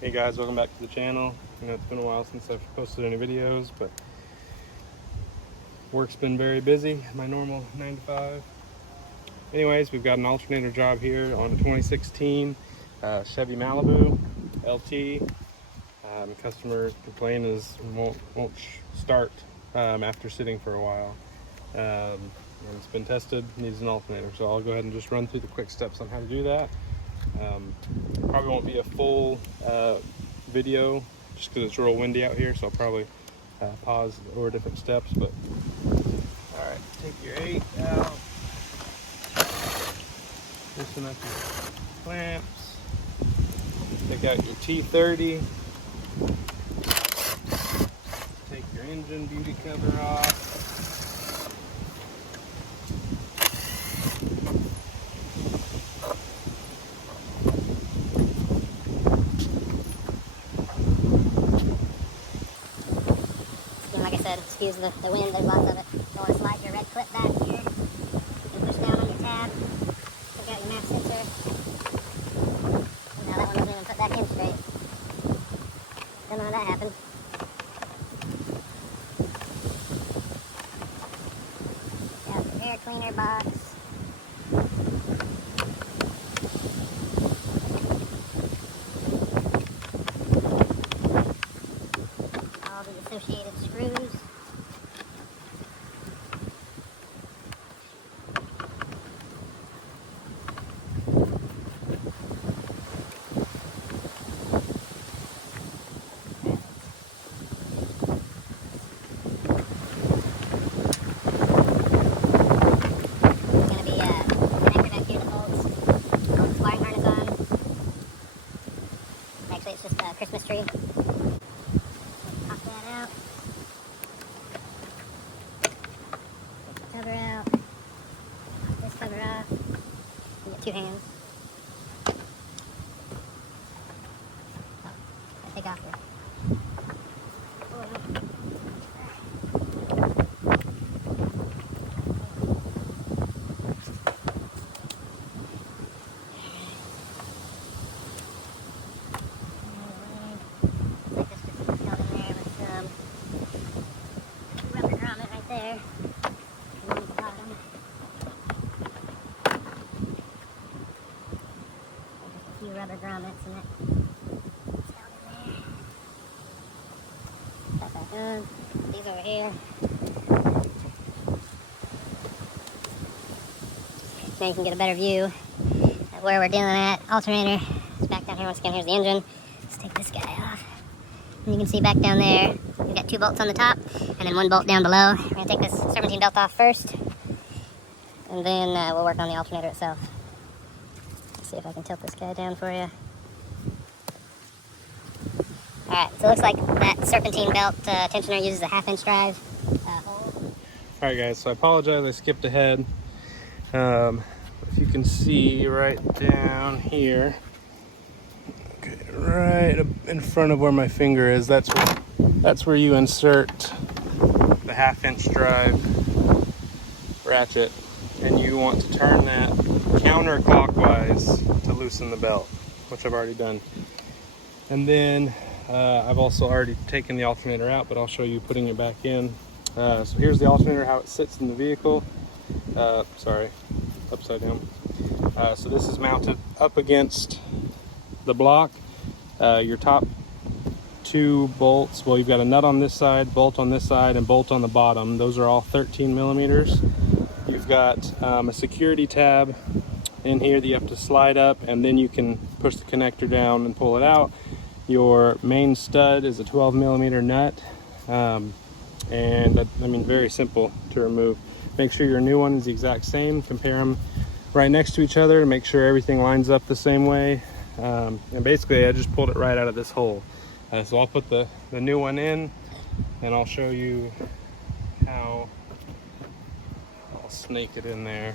Hey guys, welcome back to the channel. I know it's been a while since I've posted any videos, but work's been very busy, my normal 9 to 5. Anyways, we've got an alternator job here on a 2016 Chevy Malibu LT. Customer complaint is won't start after sitting for a while. And it's been tested, needs an alternator. So I'll go ahead and just run through the quick steps on how to do that. Probably won't be a full video just because it's real windy out here, so I'll probably pause over different steps. But all right, take your 8 out, loosen up your clamps, take out your T30, take your engine beauty cover off. Like I said, excuse the wind, there's lots of it. You want to slide your red clip back here. You can push down on your tab. Take out your map sensor. Now that one doesn't even put back in straight. Don't know how that happened. Got the air cleaner box. All the associated screws. Actually, it's just a Christmas tree. Pop that out. Take the cover out. Pop this cover off. You get 2 hands. Take off the rubber grommet right there. And then the bottom. Just a few rubber grommets in it. It's down in there. Put that back on. These over here. Now you can get a better view of where we're dealing at. Alternator. It's back down here. Once again, here's the engine. Let's take this guy off. And you can see back down there, we've got 2 bolts on the top and then 1 bolt down below. We're going to take this serpentine belt off first, and then we'll work on the alternator itself. Let's see if I can tilt this guy down for you. Alright, so it looks like that serpentine belt tensioner uses a 1/2-inch drive hole. Alright guys, so I apologize, I skipped ahead. If you can see right down here, okay, right in front of where my finger is, that's where you insert the 1/2-inch drive ratchet, and you want to turn that counterclockwise to loosen the belt, which I've already done. And then I've also already taken the alternator out, but I'll show you putting it back in. So here's the alternator, how it sits in the vehicle. Sorry, upside down. So this is mounted up against the block. Your top 2 bolts, well, you've got a nut on this side, bolt on this side, and bolt on the bottom. Those are all 13 millimeters. You've got a security tab in here that you have to slide up, and then you can push the connector down and pull it out. Your main stud is a 12 millimeter nut, and I mean, very simple to remove. Make sure your new one is the exact same. Compare them right next to each other to make sure everything lines up the same way. And basically, I just pulled it right out of this hole. So I'll put the new one in, and I'll show you how I'll snake it in there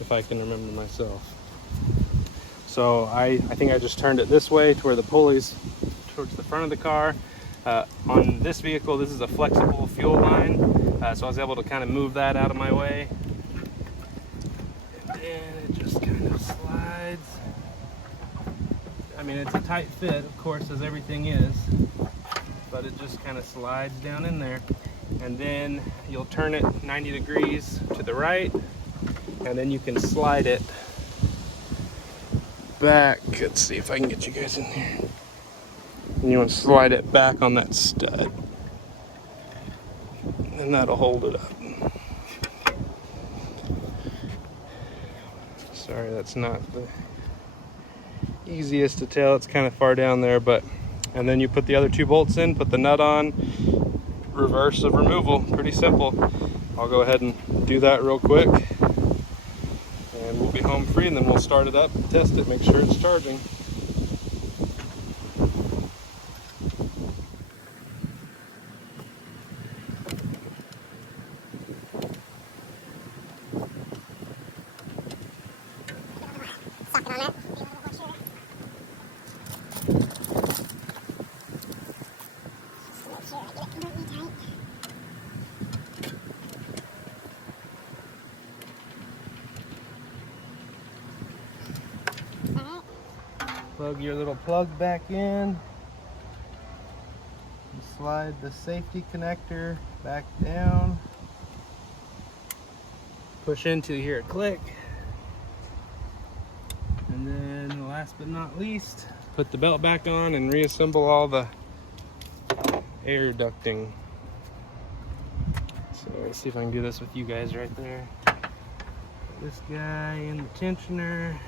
if I can remember myself. So I think I just turned it this way to where the pulley's towards the front of the car. On this vehicle, this is a flexible fuel line, so I was able to kind of move that out of my way. And then it just kind of slides I mean, it's a tight fit, of course, as everything is, but it just kind of slides down in there. And then you'll turn it 90 degrees to the right, and then you can slide it back. Let's see if I can get you guys in here. And you want to slide it back on that stud, and that'll hold it up. Sorry, that's not the easiest to tell. It's kind of far down there, but and then you put the other 2 bolts in, put the nut on, reverse of removal. Pretty simple. I'll go ahead and do that real quick, and we'll be home free, and then we'll start it up, test it, make sure it's charging. Plug your little plug back in. And slide the safety connector back down. Push into you hear it click. And then last but not least, put the belt back on and reassemble all the air ducting. So let's see if I can do this with you guys right there. Put this guy in the tensioner.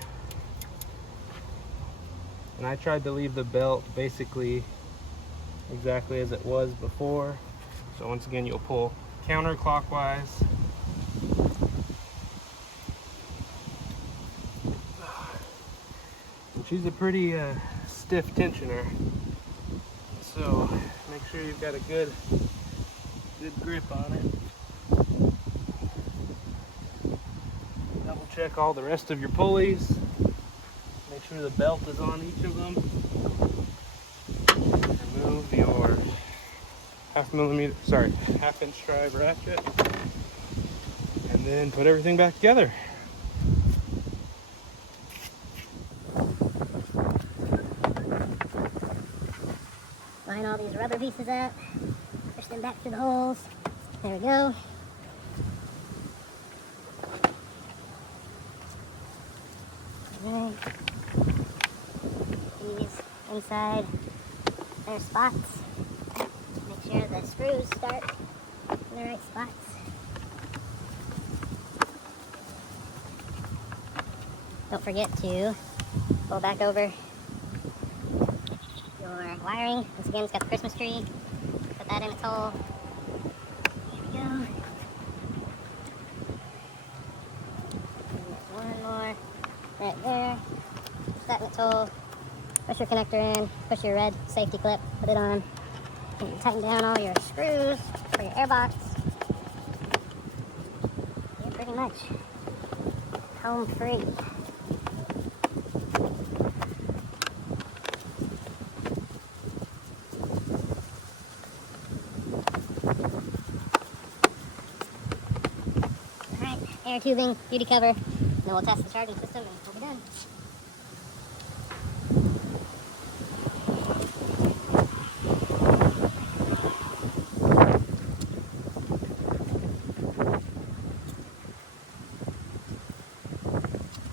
And I tried to leave the belt basically exactly as it was before. So once again, you'll pull counterclockwise. And she's a pretty stiff tensioner. So make sure you've got a good grip on it. Double check all the rest of your pulleys. Make sure the belt is on each of them. Remove your half-inch drive ratchet, and then put everything back together. Line all these rubber pieces up, push them back through the holes. There we go. Alright. These inside their spots. Make sure the screws start in the right spots. Don't forget to pull back over your wiring. Once again, it's got the Christmas tree. Put that in its hole. There we go. And there's one more right there. Put that in its hole. Push your connector in. Push your red safety clip. Put it on. And you tighten down all your screws for your airbox. You're pretty much home free. Air tubing, beauty cover, and then we'll test the charging system and we'll be done.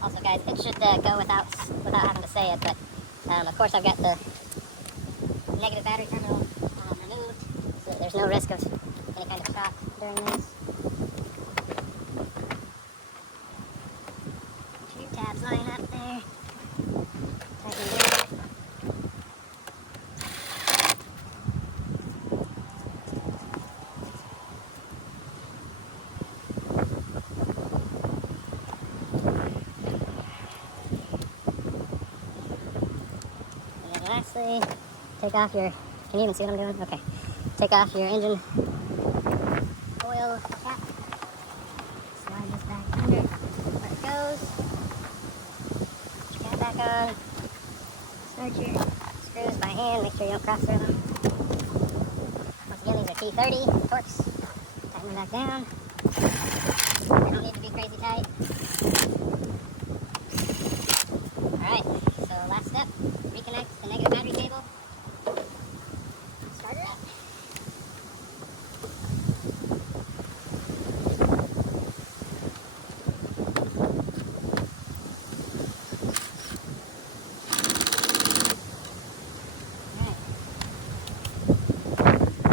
Also guys, it should go without having to say it, but of course I've got the negative battery terminal removed, so there's no risk of any kind of shock during this. Tabs line up there. Tighten it. And then lastly, take off your, can you even see what I'm doing? Okay. Take off your engine oil cap. Slide this back under where it goes. Back on. Start your screws by hand. Make sure you don't cross through them. Once again, these are T30 Torx. Tighten them back down. They don't need to be crazy tight. Alright, so last step. reconnect the negative battery cable. Start her up.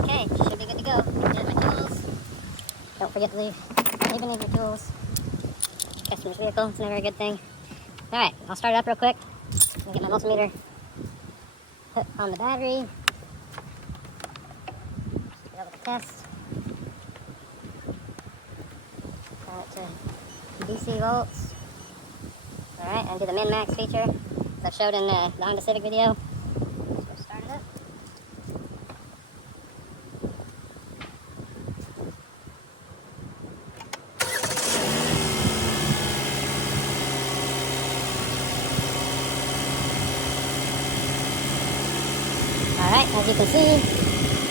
Okay, should be good to go. There's my tools. Don't forget to leave any of your tools. Customer's vehicle, it's never a good thing. Alright, I'll start it up real quick. Let me get my multimeter put on the battery. Be able to test. Set it to DC volts. Alright, and do the min-max feature, as I've showed in the Honda Civic video. Let's go start it up. Alright, as you can see,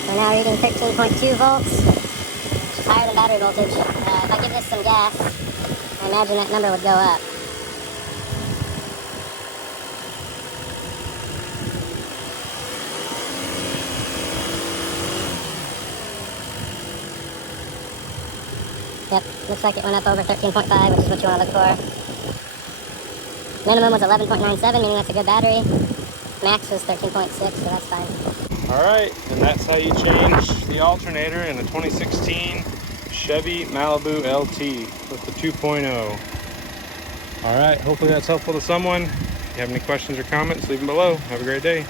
we're now reading 13.2 volts, which is higher than battery voltage. If I give this some gas, I imagine that number would go up. Yep, looks like it went up over 13.5, which is what you want to look for. Minimum was 11.97, meaning that's a good battery. Max was 13.6, so that's fine. Alright, and that's how you change the alternator in a 2016 Chevy Malibu LT with the 2.0. Alright, hopefully that's helpful to someone. If you have any questions or comments, leave them below. Have a great day.